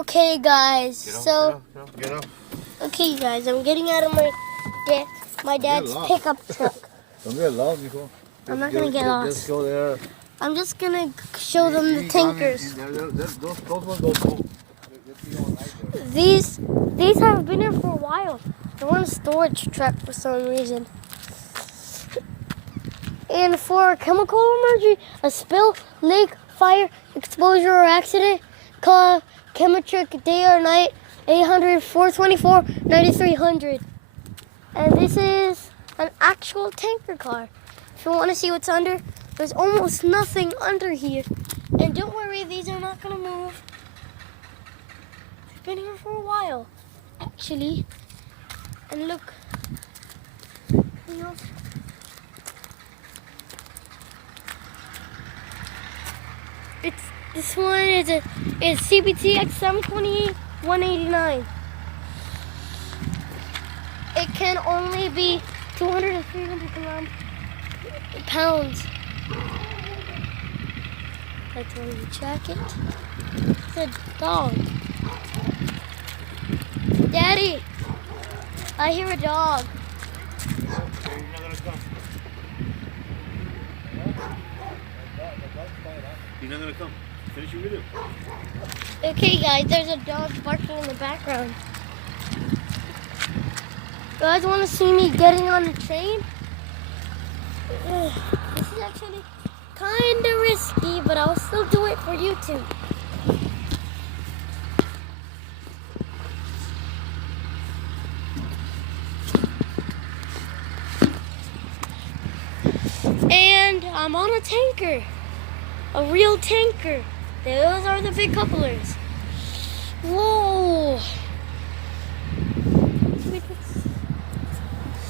Okay, guys. Get up. Okay, guys. I'm getting out of my dad's pickup truck. Don't get lost, Nico. I'm not gonna get lost. Just go there. I'm just gonna show them the tankers. Those ones don't go. These have been here for a while. They're on a storage truck for some reason. And for a chemical emergency, a spill, leak, fire, exposure, or accident, call Chemitric day or night 800-424-9300. And this is an actual tanker car. If you want to see what's under, there's almost nothing under here. And don't worry, these are not going to move. They've been here for a while, actually. And look, this one is CBTX 728 189. It can only be 200 to 300 pounds. That's on the jacket. It's a dog. Daddy, I hear a dog. You're not gonna come. Finish your video. Okay, guys, there's a dog barking in the background. You guys want to see me getting on the train? This is actually kind of risky, but I'll still do it for YouTube. And I'm on a tanker. A real tanker. Those are the big couplers. Whoa.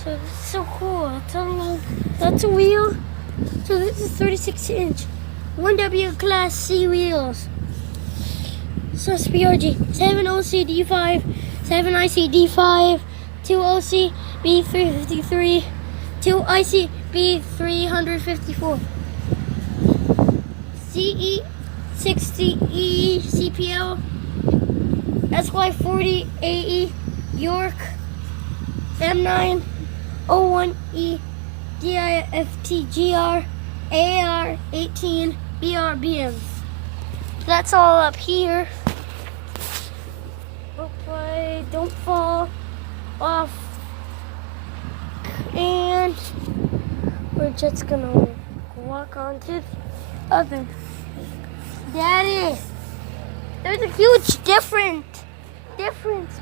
So this is so cool. That's a wheel. So this is 36-inch 1W Class C wheels. So it's PRG 7OC D5, 7IC D5, 2OC B353, 2IC B354. CE60E CPL, SY40 AE York, M9 01E DIFTGR, AR18 BRBM. That's all up here. Hope I don't fall off. And we're just gonna walk on to the other. Daddy, there's a huge difference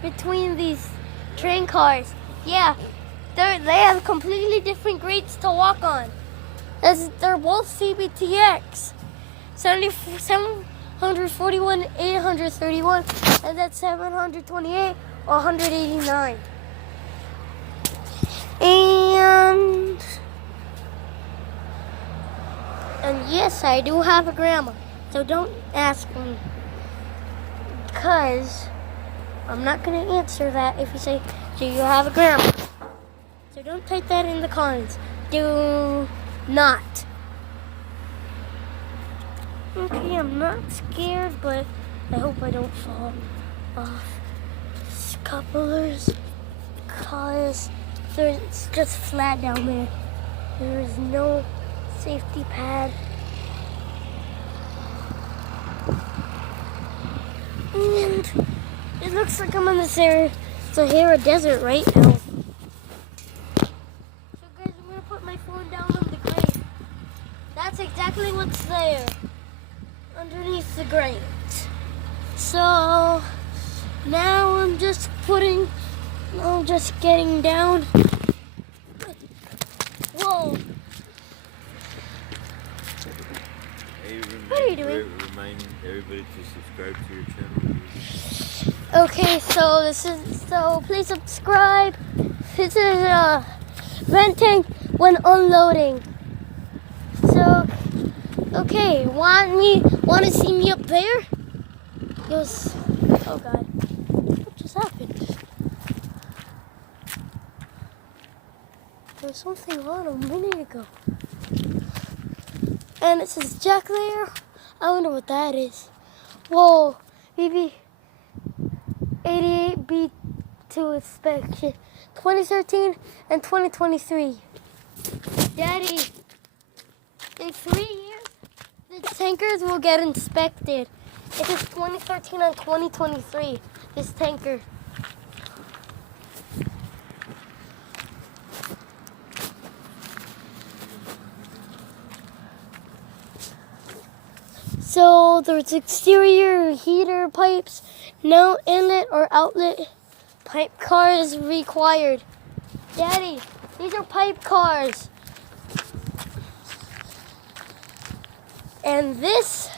between these train cars. Yeah, they have completely different grades to walk on. They're both CBTX, 741, 831, and that's 728 or 189. And yes, I do have a grandma. So don't ask me, because I'm not going to answer that if you say, do you have a grandma? So don't type that in the comments. Do not. Okay, I'm not scared, but I hope I don't fall off. Couplers, cars, it's just flat down there. There is no safety pad. And it looks like I'm in the Sahara Desert right now. So guys, I'm going to put my phone down on the grate. That's exactly what's there, underneath the grate. So now I'm just getting down. Whoa. What are you doing? Remind everybody to subscribe to your channel. Okay, so please subscribe. This is a vent tank when unloading. So, okay, want to see me up there? Yes. Oh God, what just happened? There was something on a minute ago. And it says Jack there. I wonder what that is. Whoa, maybe be to inspection. 2013 and 2023. Daddy, in 3 years, the tankers will get inspected. It is 2013 and 2023, this tanker. So there's exterior heater pipes, no inlet or outlet pipe cars required. Daddy, these are pipe cars. And this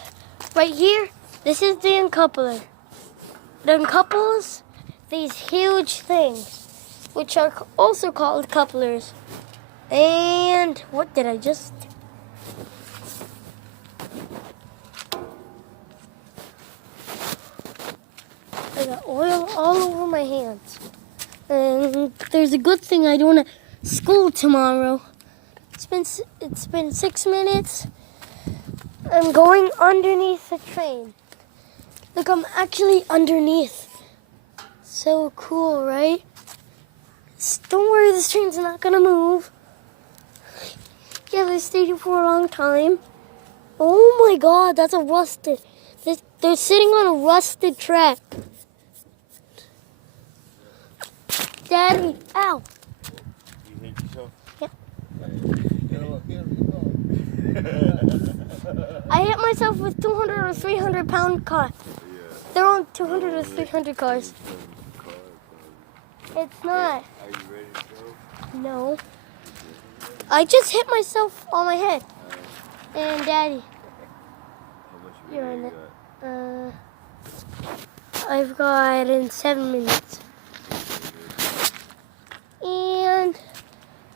right here, this is the uncoupler. The uncouples these huge things, which are also called couplers. And what did I just... I got oil all over my hands. And there's a good thing I don't have school tomorrow. It's been 6 minutes. I'm going underneath the train. Look, I'm actually underneath. So cool, right? Don't worry, this train's not gonna move. Yeah, they stayed here for a long time. Oh my God, that's a rusted. They're sitting on a rusted track. Daddy, ow. You hit yourself? Yep. I hit myself with 200 or 300 pound car. Yeah. They're on 200 or 300 cars. It's not. Are you ready to go? No. I just hit myself on my head. And Daddy, How much you're in you it. got? I've got in 7 minutes. And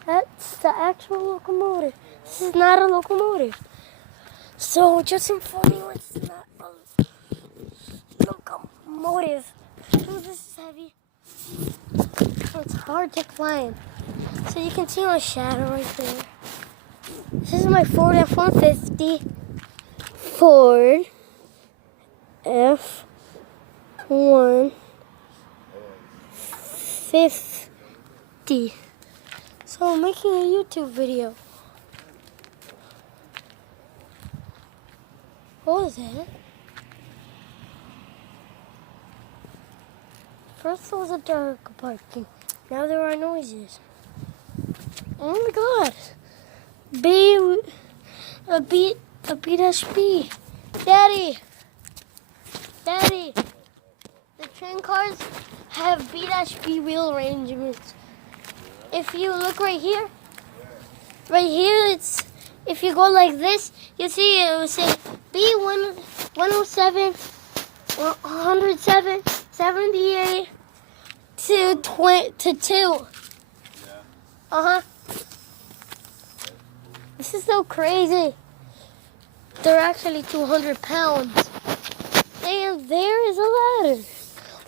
that's the actual locomotive. This is not a locomotive. So just inform you, it's not a locomotive. Oh, this is heavy. It's hard to climb. So you can see my shadow right there. This is my Ford F-150. Ford F-150. So I'm making a YouTube video. What was that? First there was a dog barking. Now there are noises. Oh my God. A B-B. Daddy. Daddy. The train cars have B-B wheel arrangements. If you look right here, it's, if you go like this, you see it will say B107, 107, 78 to 2. Uh-huh. This is so crazy. They're actually 200 pounds. And there is a ladder.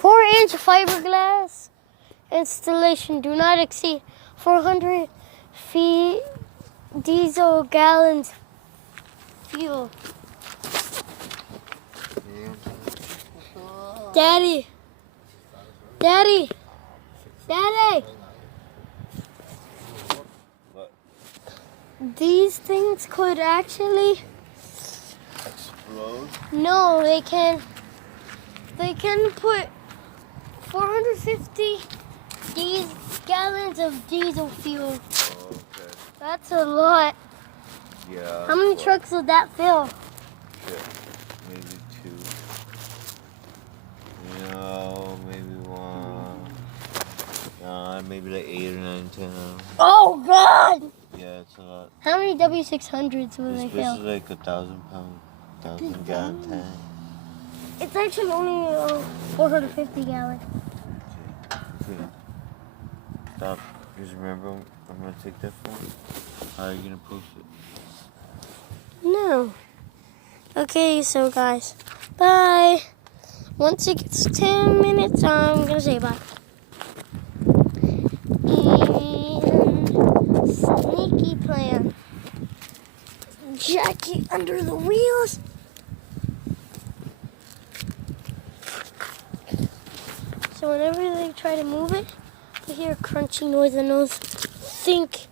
4-inch fiberglass installation. Do not exceed 400 feet diesel gallons fuel. Daddy. Daddy. Daddy. What? These things could actually... Explode? No, they can put 450 gallons of diesel fuel. Oh, okay. That's a lot. Yeah. How many well, trucks would that fill? Shit. Maybe 2. No, maybe 1. Maybe like 8 or 9, 10. Oh God! Yeah, it's a lot. How many W600s would they This fill? is like 1,000 pound, 1,000 gallon tank. It's actually only 450 gallons. Okay. Stop. Just remember, I'm gonna take that phone. How are you gonna post it? No. Okay, so guys, bye. Once it gets 10 minutes, I'm gonna say bye. And sneaky plan. Jackie under the wheels. So So whenever they try to move it, they hear a crunchy noise and they'll think,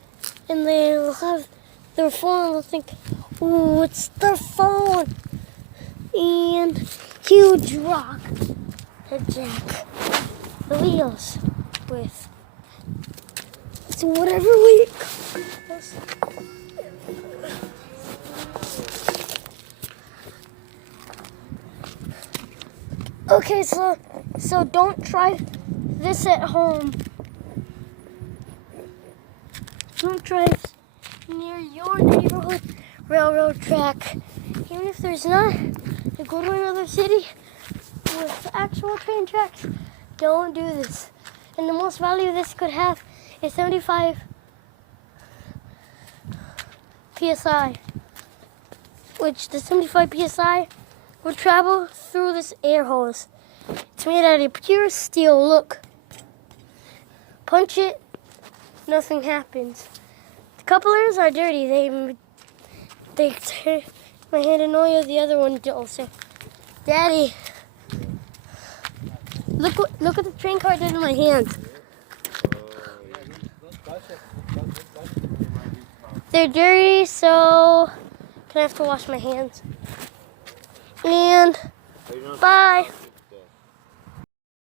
and they'll have their phone, they'll think, ooh, it's their phone. And huge rock to jack the wheels with. So whatever we... Okay, so don't try this at home. Don't drive near your neighborhood railroad track. Even if there's not, to go to another city with actual train tracks, don't do this. And the most value this could have is 75 PSI, which the 75 PSI will travel through this air hose. It's made out of pure steel. Look. Punch it, nothing happens. The couplers are dirty. They tear my hand and oil. The other one also. Daddy, look what the train car did in my hand. They're dirty, so I have to wash my hands. And bye.